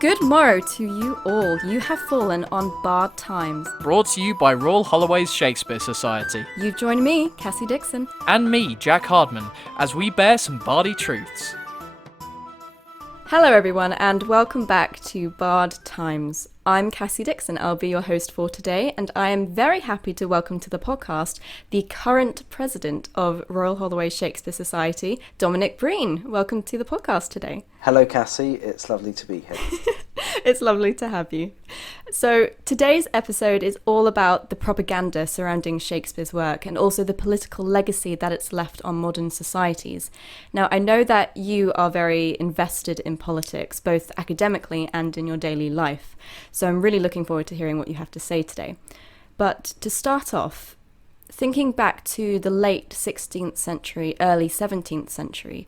Good morrow to you all. You have fallen on Bard Times. Brought to you by RHUL Shakespeare Society. You've joined me, Cassie Dixon. And me, Jack Hardman, as we bear some bardy truths. Hello everyone and welcome back to Bard Times. I'm Cassie Dixon, I'll be your host for today, and I am very happy to welcome to the podcast the current president of RHUL Shakespeare Society, Dominic Breen. Welcome to the podcast today. Hello Cassie, it's lovely to be here. It's lovely to have you. So today's episode is all about the propaganda surrounding Shakespeare's work and also the political legacy that it's left on modern societies. Now, I know that you are very invested in politics, both academically and in your daily life. So I'm really looking forward to hearing what you have to say today. But to start off, thinking back to the late 16th century, early 17th century,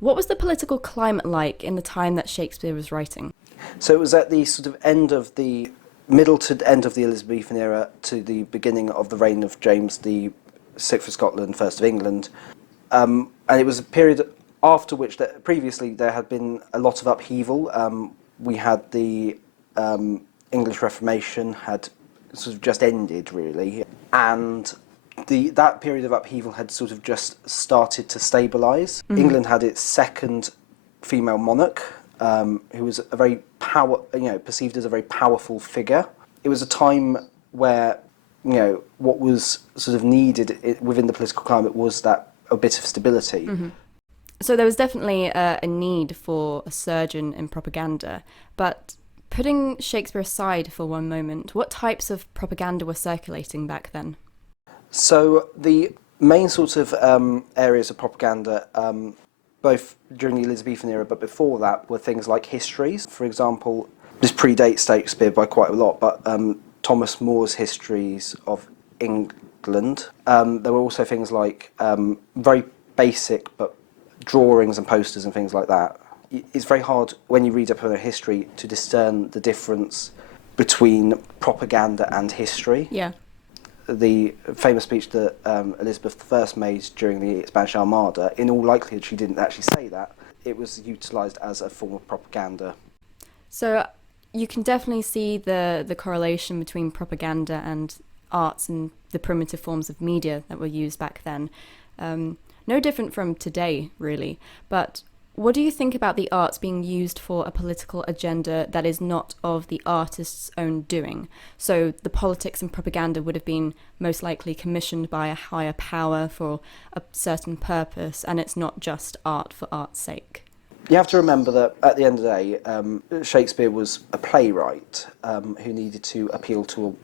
what was the political climate like in the time that Shakespeare was writing? So it was at the sort of middle to end of the Elizabethan era to the beginning of the reign of James the Sixth of Scotland, First of England. And it was a period after which previously there had been a lot of upheaval. We had the English Reformation had sort of just ended, really. And that period of upheaval had sort of just started to stabilise. Mm-hmm. England had its second female monarch, who was a very perceived as a very powerful figure. It was a time where, what was sort of needed within the political climate was that a bit of stability. Mm-hmm. So there was definitely a need for a surgeon in propaganda, but putting Shakespeare aside for one moment, what types of propaganda were circulating back then? So the main sort of areas of propaganda, both during the Elizabethan era but before that, were things like histories. For example, this predates Shakespeare by quite a lot, but Thomas More's histories of England. There were also things like very basic but drawings and posters and things like that. It's very hard when you read up on a history to discern the difference between propaganda and history. Yeah. The famous speech that Elizabeth I made during the Spanish Armada, in all likelihood she didn't actually say that. It was utilised as a form of propaganda. So you can definitely see the correlation between propaganda and arts and the primitive forms of media that were used back then. No different from today, really. But what do you think about the arts being used for a political agenda that is not of the artist's own doing? So the politics and propaganda would have been most likely commissioned by a higher power for a certain purpose, and it's not just art for art's sake. You have to remember that at the end of the day, Shakespeare was a playwright who needed to appeal to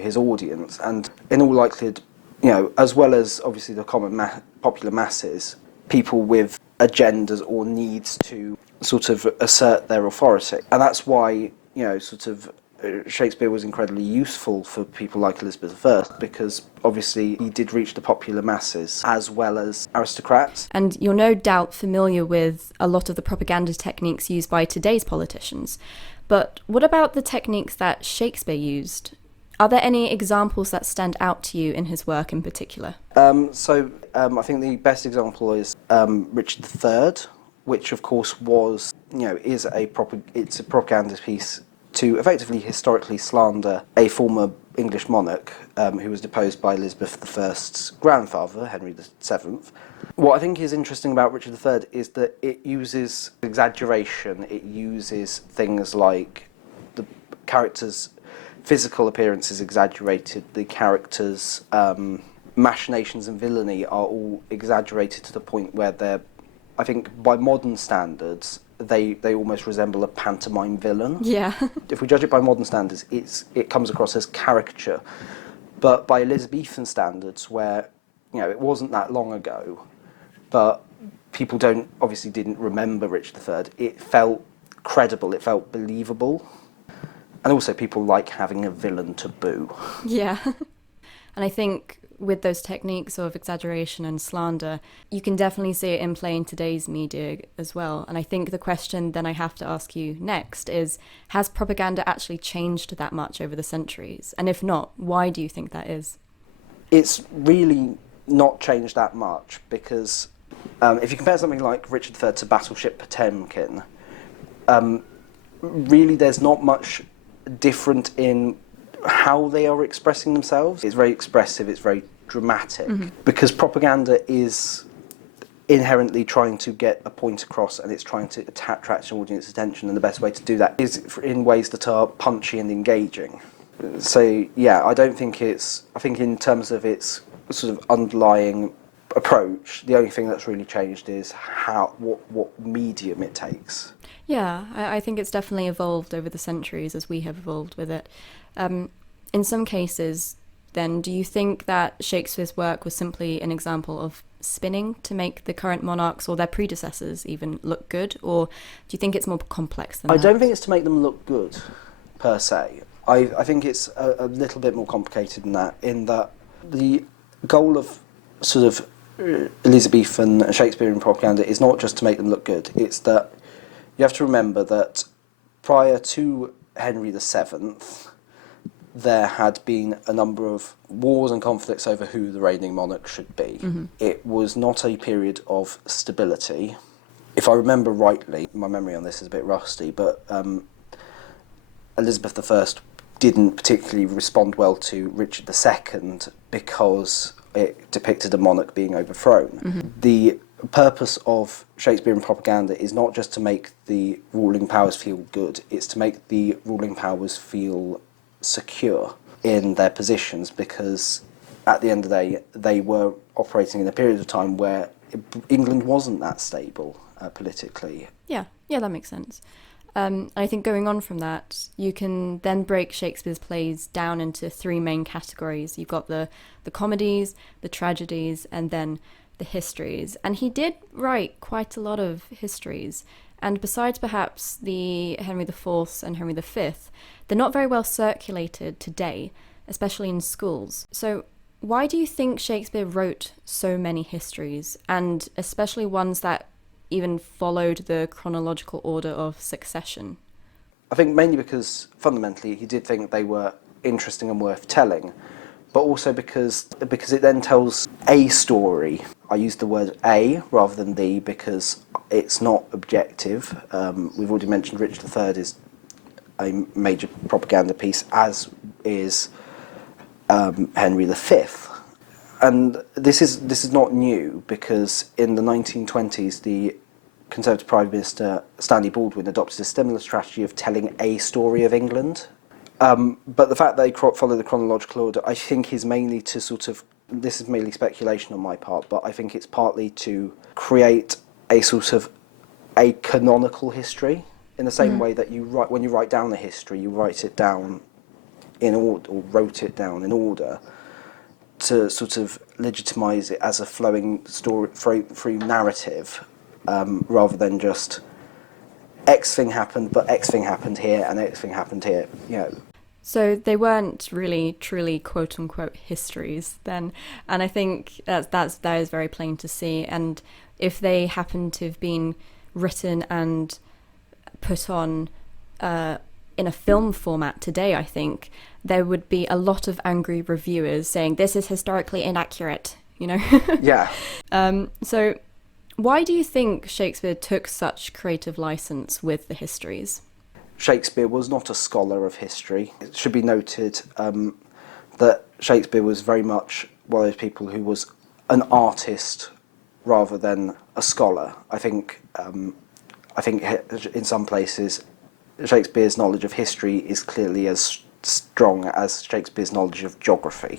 his audience, and in all likelihood, as well as obviously the common popular masses, people with agendas or needs to sort of assert their authority. And that's why, Shakespeare was incredibly useful for people like Elizabeth I, because obviously he did reach the popular masses as well as aristocrats. And you're no doubt familiar with a lot of the propaganda techniques used by today's politicians. But what about the techniques that Shakespeare used? Are there any examples that stand out to you in his work in particular? I think the best example is Richard III, which of course was, it's a propaganda piece to effectively historically slander a former English monarch who was deposed by Elizabeth I's grandfather, Henry VII. What I think is interesting about Richard III is that it uses exaggeration. It uses things like the characters' physical appearance is exaggerated, the characters' machinations and villainy are all exaggerated to the point where they're, I think, by modern standards, they almost resemble a pantomime villain. Yeah. If we judge it by modern standards, it comes across as caricature. But by Elizabethan standards, where, it wasn't that long ago, but people obviously didn't remember Richard III, it felt credible, it felt believable. And also people like having a villain to boo. Yeah. And I think with those techniques of exaggeration and slander, you can definitely see it in play in today's media as well. And I think the question then I have to ask you next is, has propaganda actually changed that much over the centuries? And if not, why do you think that is? It's really not changed that much because if you compare something like Richard III to Battleship Potemkin, really there's not much different in how they are expressing themselves. It's very expressive, it's very dramatic, because propaganda is inherently trying to get a point across, and it's trying to attract an audience attention, and the best way to do that is in ways that are punchy and engaging. So yeah, I think in terms of its sort of underlying approach, the only thing that's really changed is what medium it takes. Yeah, I think it's definitely evolved over the centuries as we have evolved with it. In some cases, then, do you think that Shakespeare's work was simply an example of spinning to make the current monarchs or their predecessors even look good, or do you think it's more complex than that? I don't think it's to make them look good, per se. I think it's a little bit more complicated than that, in that the goal of sort of Elizabethan and Shakespearean propaganda is not just to make them look good. It's that you have to remember that prior to Henry VII, there had been a number of wars and conflicts over who the reigning monarch should be. It was not a period of stability. If I remember rightly, my memory on this is a bit rusty, but Elizabeth I didn't particularly respond well to Richard II because it depicted a monarch being overthrown. The purpose of Shakespearean propaganda is not just to make the ruling powers feel good, it's to make the ruling powers feel secure in their positions, because at the end of the day they were operating in a period of time where England wasn't that stable politically. Yeah, that makes sense. I think going on from that, you can then break Shakespeare's plays down into three main categories. You've got the comedies, the tragedies, and then the histories. And he did write quite a lot of histories. And besides perhaps the Henry IV and Henry V, they're not very well circulated today, especially in schools. So why do you think Shakespeare wrote so many histories, and especially ones that even followed the chronological order of succession? I think mainly because fundamentally he did think they were interesting and worth telling, but also because it then tells a story. I use the word a rather than the because it's not objective. We've already mentioned Richard III is a major propaganda piece, as is Henry V. And this is not new, because in the 1920s, the Conservative Prime Minister Stanley Baldwin adopted a similar strategy of telling a story of England. But the fact that they follow the chronological order, I think, is mainly to sort of, this is mainly speculation on my part, but I think it's partly to create a sort of a canonical history, in the same way that when you write down a history, you write it down in order, or wrote it down in order, to sort of legitimise it as a flowing story through narrative, rather than just X thing happened, but X thing happened here and X thing happened here, you know. So they weren't really truly quote unquote histories then, and I think that is very plain to see. And if they happen to have been written and put on in a film format today, I think there would be a lot of angry reviewers saying this is historically inaccurate, you know. Yeah. So why do you think Shakespeare took such creative license with the histories? Shakespeare was not a scholar of history. It should be noted that Shakespeare was very much one of those people who was an artist rather than a scholar. I think in some places Shakespeare's knowledge of history is clearly as strong as Shakespeare's knowledge of geography.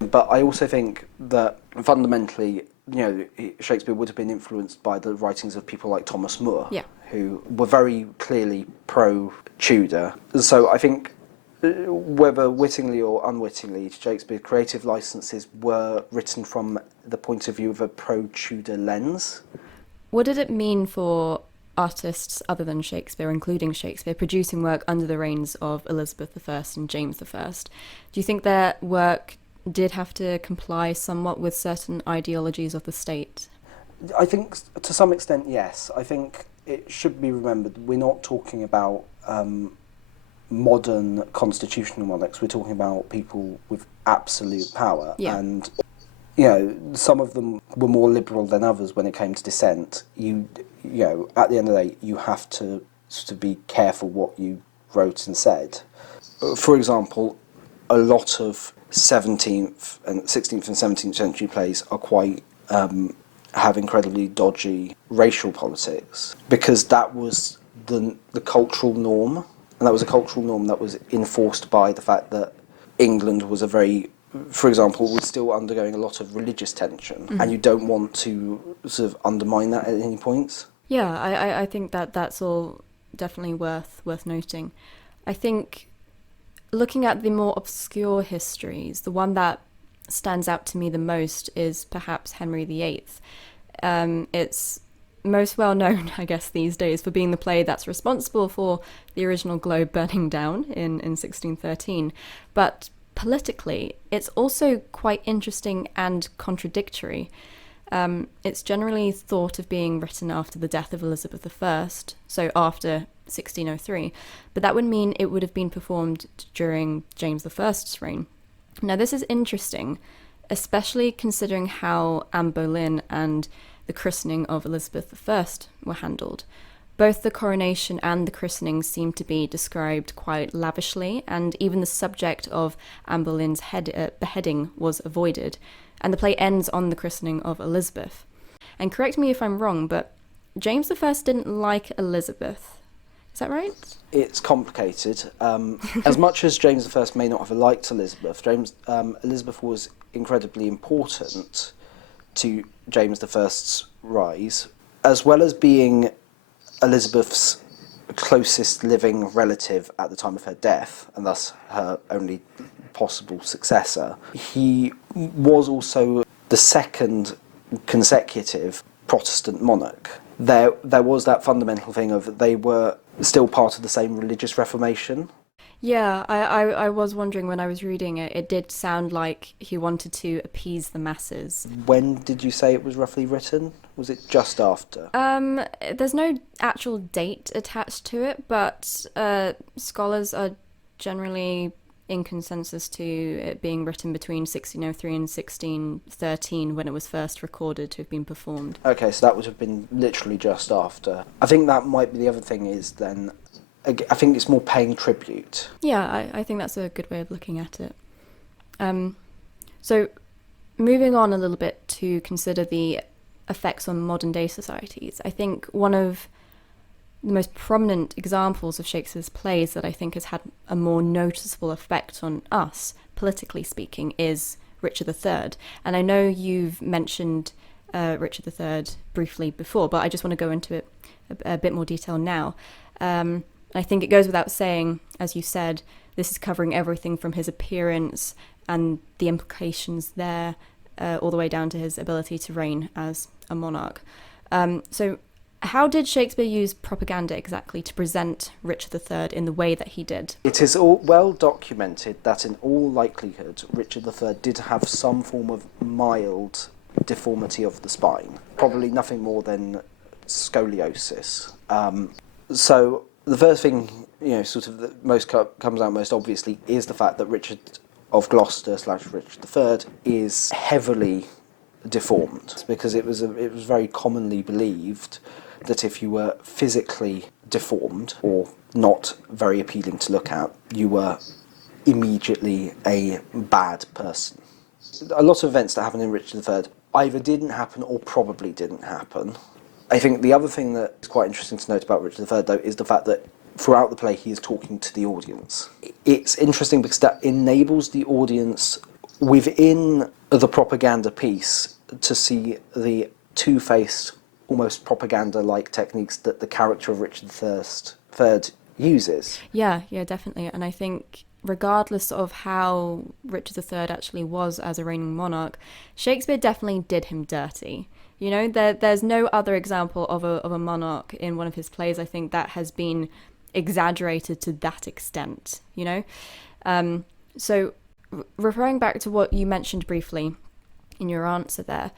But I also think that fundamentally, you know, Shakespeare would have been influenced by the writings of people like Thomas More, who were very clearly pro-Tudor. So I think, whether wittingly or unwittingly, Shakespeare's creative licenses were written from the point of view of a pro-Tudor lens. What did it mean for artists other than Shakespeare, including Shakespeare, producing work under the reigns of Elizabeth I and James I? Do you think their work did have to comply somewhat with certain ideologies of the state? I think to some extent, yes. I think it should be remembered we're not talking about modern constitutional monarchs. We're talking about people with absolute power. Yeah. And, you know, some of them were more liberal than others when it came to dissent. You know, at the end of the day, you have to sort of be careful what you wrote and said. For example, a lot of 16th and 17th century plays are quite have incredibly dodgy racial politics, because that was the cultural norm, and that was a cultural norm that was enforced by the fact that England was for example, was still undergoing a lot of religious tension, and you don't want to sort of undermine that at any point. Yeah, I think that's all definitely worth noting. I think looking at the more obscure histories, the one that stands out to me the most is perhaps Henry VIII. It's most well known, I guess, these days for being the play that's responsible for the original globe burning down in 1613. But politically, it's also quite interesting and contradictory. It's generally thought of being written after the death of Elizabeth I, so after 1603, but that would mean it would have been performed during James I's reign. Now, this is interesting, especially considering how Anne Boleyn and the christening of Elizabeth I were handled. Both the coronation and the christening seem to be described quite lavishly, and even the subject of Anne Boleyn's beheading was avoided, and the play ends on the christening of Elizabeth. And correct me if I'm wrong, but James I didn't like Elizabeth. Is that right? It's complicated. As much as James I may not have liked Elizabeth, Elizabeth was incredibly important to James I's rise, as well as being Elizabeth's closest living relative at the time of her death, and thus her only possible successor. He was also the second consecutive Protestant monarch. There was that fundamental thing of they were still part of the same religious reformation. Yeah, I was wondering when I was reading it, it did sound like he wanted to appease the masses. When did you say it was roughly written? Was it just after? There's no actual date attached to it, but scholars are generally in consensus to it being written between 1603 and 1613 when it was first recorded to have been performed. Okay, so that would have been literally just after. I think that might be the other thing is then, I think it's more paying tribute. Yeah, I think that's a good way of looking at it. So moving on a little bit to consider the effects on modern day societies, I think one of the most prominent examples of Shakespeare's plays that I think has had a more noticeable effect on us, politically speaking, is Richard III. And I know you've mentioned Richard III briefly before, but I just want to go into it a bit more detail now. I think it goes without saying, as you said, this is covering everything from his appearance and the implications there, all the way down to his ability to reign as a monarch. So how did Shakespeare use propaganda exactly to present Richard III in the way that he did? It is all well documented that in all likelihood Richard III did have some form of mild deformity of the spine, probably nothing more than scoliosis. So the first thing, sort of that comes out most obviously is the fact that Richard of Gloucester / Richard III is heavily deformed, because it was very commonly believed that if you were physically deformed or not very appealing to look at, you were immediately a bad person. A lot of events that happened in Richard III either didn't happen or probably didn't happen. I think the other thing that is quite interesting to note about Richard III, though, is the fact that throughout the play he is talking to the audience. It's interesting because that enables the audience within the propaganda piece to see the two-faced, almost propaganda-like techniques that the character of Richard III uses. Yeah, definitely. And I think regardless of how Richard III actually was as a reigning monarch, Shakespeare definitely did him dirty. There's no other example of a monarch in one of his plays, I think, that has been exaggerated to that extent, So referring back to what you mentioned briefly in your answer there,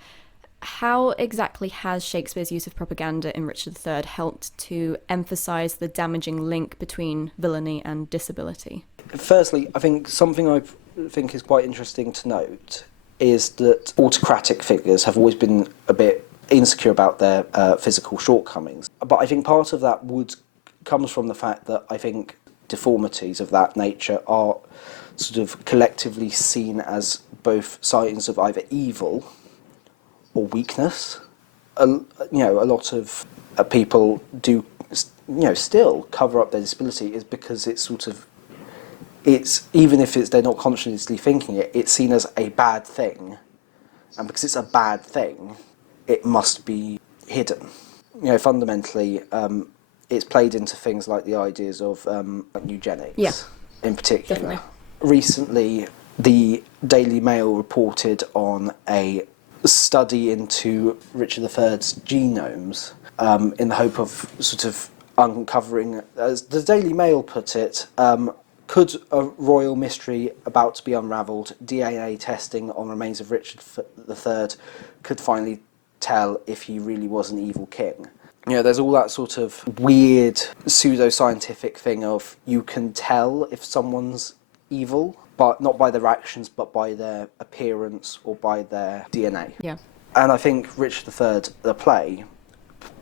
how exactly has Shakespeare's use of propaganda in Richard III helped to emphasise the damaging link between villainy and disability? Firstly, I think something I think is quite interesting to note is that autocratic figures have always been a bit insecure about their physical shortcomings. But I think part of that would comes from the fact that I think deformities of that nature are sort of collectively seen as both signs of either evil or weakness. A lot of people do, still cover up their disability is because it's even if they're not consciously thinking it, it's seen as a bad thing, and because it's a bad thing, it must be hidden. Fundamentally, it's played into things like the ideas of eugenics, in particular. Definitely. Recently, the Daily Mail reported on a study into Richard III's genomes in the hope of sort of uncovering, as the Daily Mail put it, could a royal mystery about to be unravelled, DNA testing on remains of Richard III could finally tell if he really was an evil king. There's all that sort of weird pseudo-scientific thing of you can tell if someone's evil, but not by their actions, but by their appearance or by their DNA. Yeah. And I think Richard III, the play,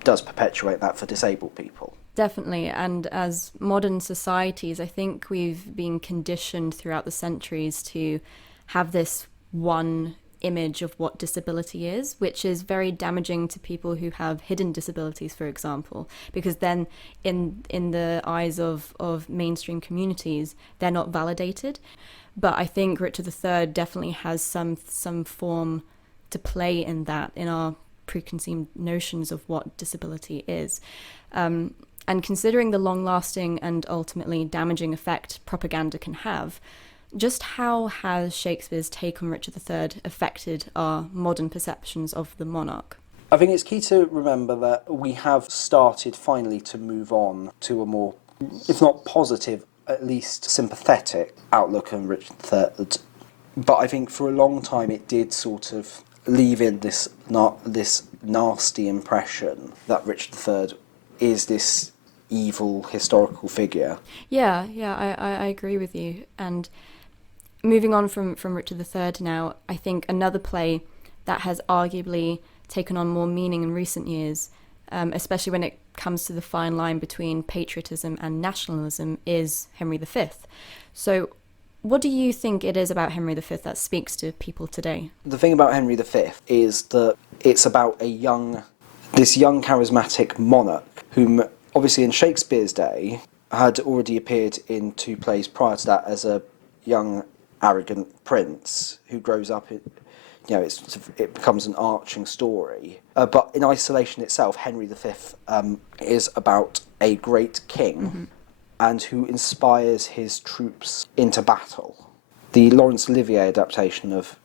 does perpetuate that for disabled people. Definitely, and as modern societies, I think we've been conditioned throughout the centuries to have this one image of what disability is, which is very damaging to people who have hidden disabilities, for example, because then in the eyes of mainstream communities, they're not validated. But I think Richard III definitely has some form to play in that, in our preconceived notions of what disability is. And considering the long-lasting and ultimately damaging effect propaganda can have, just how has Shakespeare's take on Richard III affected our modern perceptions of the monarch? I think it's key to remember that we have started finally to move on to a more, if not positive, at least sympathetic outlook on Richard III. But I think for a long time it did sort of leave in this nasty impression that Richard III is this evil historical figure. Yeah, I agree with you. And moving on from Richard III now, I think another play that has arguably taken on more meaning in recent years, especially when it comes to the fine line between patriotism and nationalism, is Henry V. So what do you think it is about Henry V that speaks to people today? The thing about Henry V is that it's about this young charismatic monarch whom, obviously in Shakespeare's day, had already appeared in 2 plays prior to that as a young arrogant prince who grows up it becomes an arching story. But in isolation itself, Henry V is about a great king and who inspires his troops into battle. The Laurence Olivier adaptation of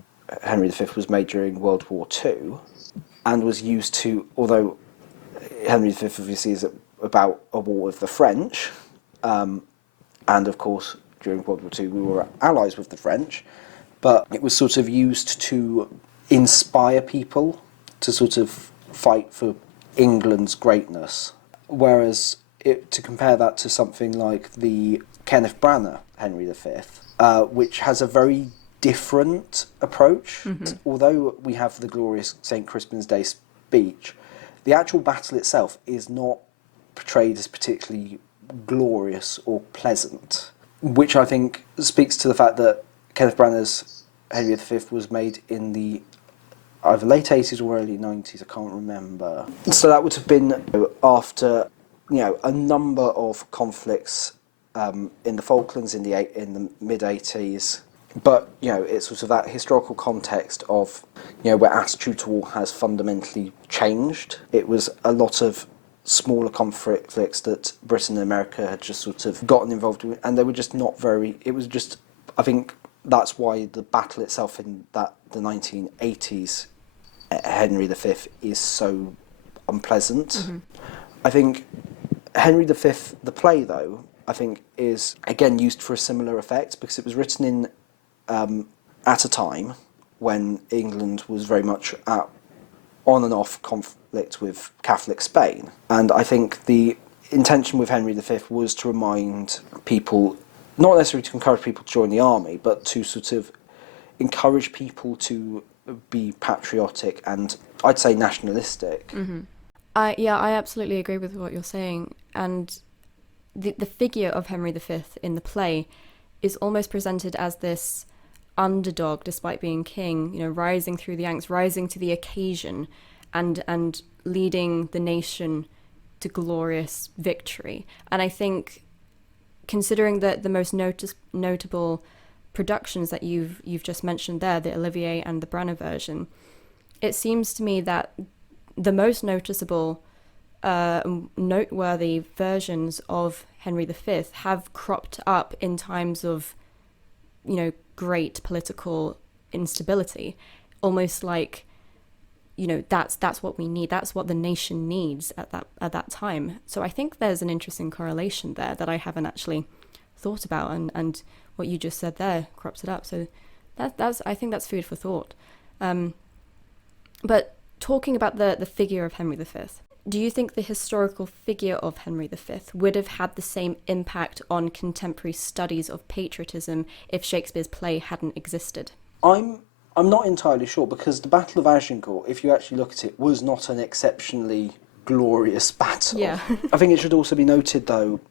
Henry V was made during World War II and was used to, although Henry V obviously is about a war with the French, and of course during World War II we were allies with the French, but it was sort of used to inspire people to sort of fight for England's greatness. Whereas to compare that to something like the Kenneth Branagh Henry V, which has a very different approach. Although we have the glorious St. Crispin's Day speech, the actual battle itself is not portrayed as particularly glorious or pleasant, which I think speaks to the fact that Kenneth Branagh's Henry V was made in the either late 80s or early 90s, I can't remember. So that would have been after a number of conflicts in the Falklands in the mid-80s. But, it's sort of that historical context of, where attitude to war has fundamentally changed. It was a lot of smaller conflicts that Britain and America had just sort of gotten involved with, and they were just not very... It was just... I think that's why the battle itself in the 1980s, Henry V, is so unpleasant. I think Henry V, the play, though, I think is, again, used for a similar effect, because it was written in at a time when England was very much at on and off conflict with Catholic Spain. And I think the intention with Henry V was to remind people, not necessarily to encourage people to join the army, but to sort of encourage people to be patriotic and, I'd say, nationalistic. I absolutely agree with what you're saying. And the figure of Henry V in the play is almost presented as this underdog despite being king, rising through the ranks, rising to the occasion, and leading the nation to glorious victory. And I think, considering that the most notable productions that you've just mentioned there, the Olivier and the Branagh version, it seems to me that the most noticeable, noteworthy versions of Henry V have cropped up in times of, great political instability, almost like, that's what we need. That's what the nation needs at that time. So I think there's an interesting correlation there that I haven't actually thought about, and what you just said there crops it up. So I think that's food for thought. But talking about the figure of Henry V, do you think the historical figure of Henry V would have had the same impact on contemporary studies of patriotism if Shakespeare's play hadn't existed? I'm not entirely sure, because the Battle of Agincourt, if you actually look at it, was not an exceptionally glorious battle. Yeah. I think it should also be noted, though,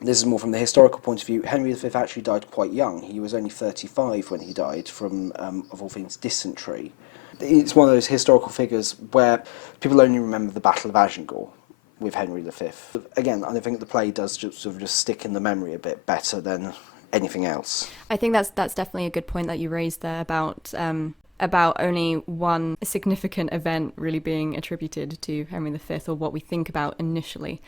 this is more from the historical point of view, Henry V actually died quite young. He was only 35 when he died from, of all things, dysentery. It's one of those historical figures where people only remember the Battle of Agincourt with Henry V. Again, I think the play does just stick in the memory a bit better than anything else. I think that's definitely a good point that you raised there about only one significant event really being attributed to Henry V, or what we think about initially.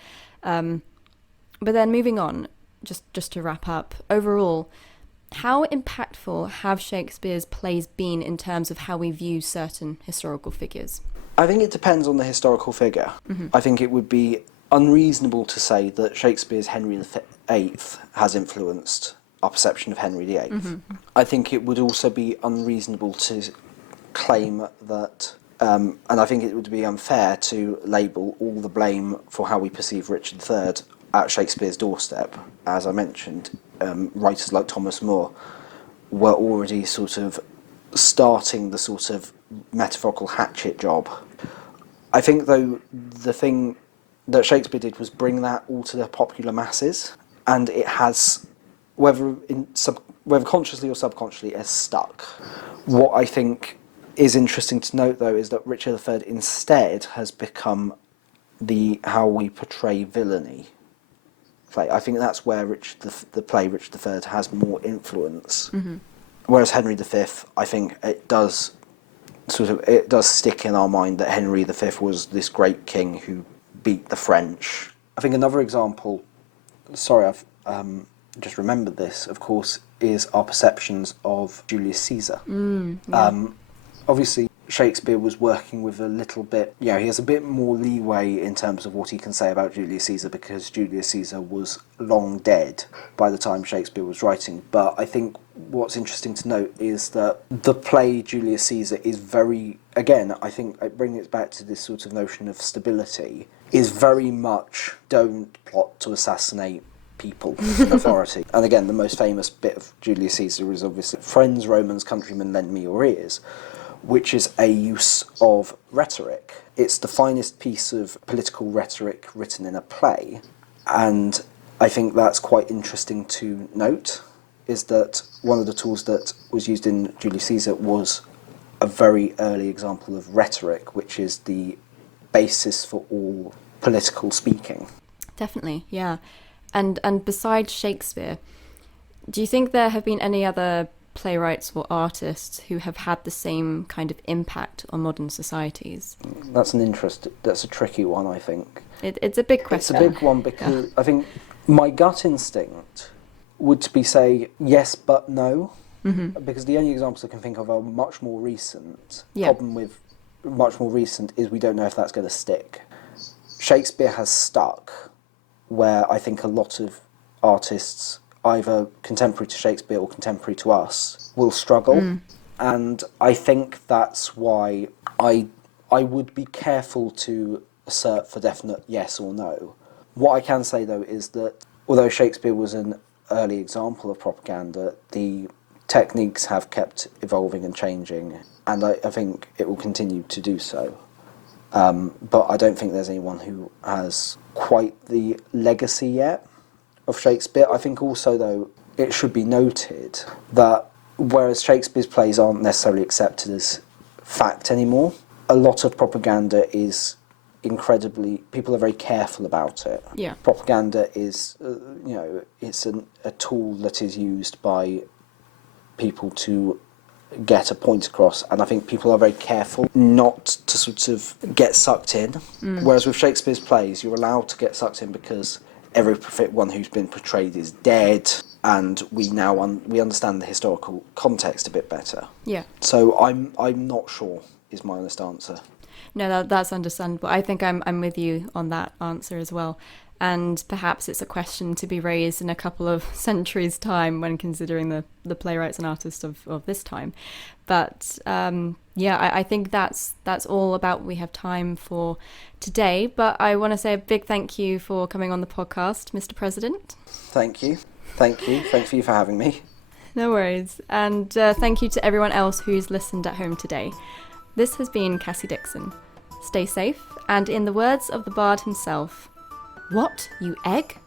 But then moving on, just to wrap up, overall, how impactful have Shakespeare's plays been in terms of how we view certain historical figures? I think it depends on the historical figure. Mm-hmm. I think it would be unreasonable to say that Shakespeare's Henry VIII has influenced our perception of Henry VIII. Mm-hmm. I think it would also be unreasonable to claim that, and I think it would be unfair to label all the blame for how we perceive Richard III at Shakespeare's doorstep. As I mentioned, writers like Thomas More were already sort of starting the sort of metaphorical hatchet job. I think, though, the thing that Shakespeare did was bring that all to the popular masses, and it has, whether consciously or subconsciously, has stuck. What I think is interesting to note, though, is that Richard III instead has become how we portray villainy. I think that's where the play Richard III has more influence. Mm-hmm. Whereas Henry V, I think it does stick in our mind that Henry V was this great king who beat the French. I think another example, sorry, I've just remembered this, of course, is our perceptions of Julius Caesar. Yeah. Obviously, Shakespeare was working with a little bit, he has a bit more leeway in terms of what he can say about Julius Caesar, because Julius Caesar was long dead by the time Shakespeare was writing. But I think what's interesting to note is that the play Julius Caesar is very, again, I think bringing it back to this sort of notion of stability, is very much don't plot to assassinate people in authority. And again, the most famous bit of Julius Caesar is obviously, "Friends, Romans, countrymen, lend me your ears," which is a use of rhetoric. It's the finest piece of political rhetoric written in a play, and I think that's quite interesting to note, is that one of the tools that was used in Julius Caesar was a very early example of rhetoric, which is the basis for all political speaking. Definitely, yeah. And besides Shakespeare, do you think there have been any other playwrights or artists who have had the same kind of impact on modern societies? That's a tricky one, I think. It's a big question. It's a big one, because I think my gut instinct would be say yes but no, because the only examples I can think of are much more recent. Yeah. Problem with much more recent is we don't know if that's going to stick. Shakespeare has stuck, where I think a lot of artists, either contemporary to Shakespeare or contemporary to us, will struggle. And I think that's why I would be careful to assert for definite yes or no. What I can say, though, is that although Shakespeare was an early example of propaganda, the techniques have kept evolving and changing, and I think it will continue to do so. But I don't think there's anyone who has quite the legacy yet. of Shakespeare. I think also, though, it should be noted that whereas Shakespeare's plays aren't necessarily accepted as fact anymore, a lot of propaganda is incredibly, people are very careful about it. Yeah. Propaganda is, it's a tool that is used by people to get a point across, and I think people are very careful not to sort of get sucked in. Whereas with Shakespeare's plays, you're allowed to get sucked in because everyone who's been portrayed is dead, and we understand the historical context a bit better. Yeah. So I'm not sure is my honest answer. No, that's understandable. I think I'm with you on that answer as well. And perhaps it's a question to be raised in a couple of centuries' time when considering the playwrights and artists of this time. But I think that's all about we have time for today. But I want to say a big thank you for coming on the podcast, Mr. President. Thank you. Thank you for having me. No worries. And thank you to everyone else who's listened at home today. This has been Cassie Dixon. Stay safe, and in the words of the bard himself, "What, you egg?